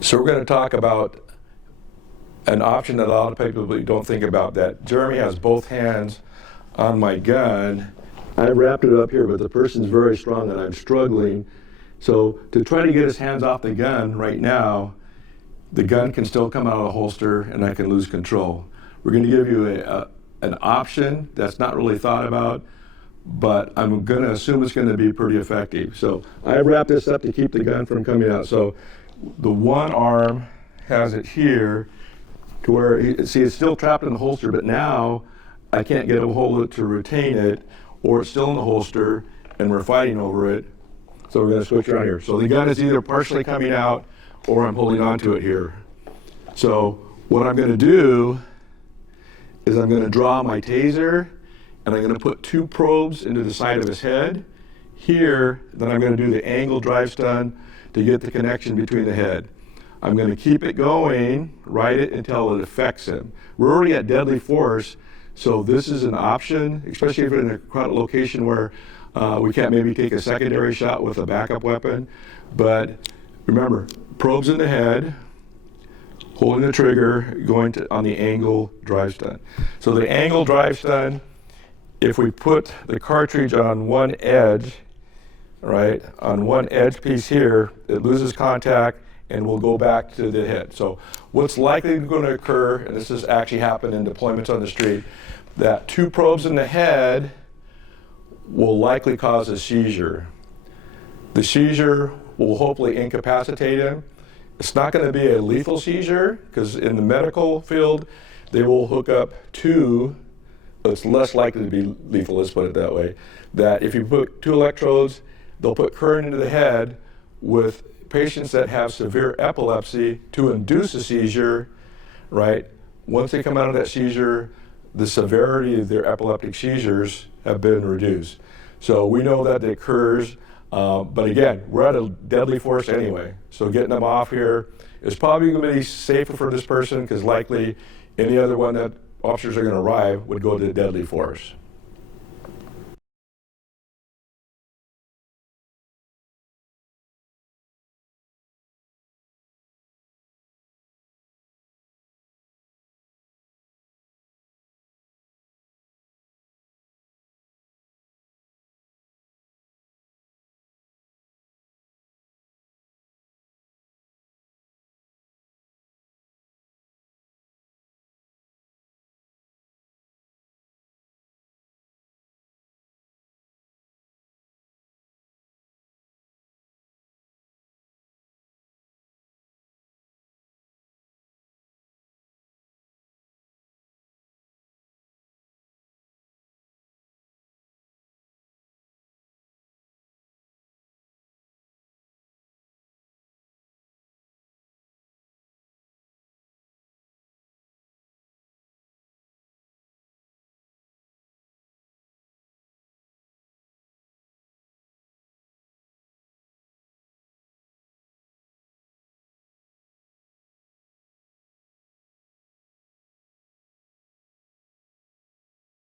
So we're going to talk about an option that a lot of people don't think about, that Jeremy has both hands on my gun. I wrapped it up here, but the person's very strong and I'm struggling. So to try to get his hands off the gun right now, the gun can still come out of the holster and I can lose control. We're going to give you an option that's not really thought about, but I'm going to assume it's going to be pretty effective. So I wrapped this up to keep the gun from coming out. So the one arm has it here to where, see, it's still trapped in the holster, but now I can't get a hold of it to retain it, or it's still in the holster and we're fighting over it. So we're going to switch around here. So the gun is either partially coming out or I'm holding onto it here. So what I'm going to do is I'm going to draw my taser and I'm going to put 2 probes into the side of his head. Here, then I'm going to do the angle drive stun to get the connection between the head. I'm going to keep it going, ride it until it affects him. We're already at deadly force, so this is an option, especially if we're in a crowded location where we can't maybe take a secondary shot with a backup weapon. But remember, probes in the head, holding the trigger, going on the angle drive stun. So the angle drive stun, if we put the cartridge on one edge, right, on one edge piece here, it loses contact and will go back to the head. So what's likely going to occur, and this has actually happened in deployments on the street, that 2 probes in the head will likely cause a seizure. The seizure will hopefully incapacitate him. It's not going to be a lethal seizure, because in the medical field, they will hook up 2, it's less likely to be lethal, let's put it that way, that if you put 2 electrodes, they'll put current into the head with patients that have severe epilepsy to induce a seizure, right? Once they come out of that seizure, the severity of their epileptic seizures have been reduced. So we know that it occurs, but again, we're at a deadly force anyway. So getting them off here is probably going to be safer for this person, because likely any other one that officers are going to arrive would go to deadly force.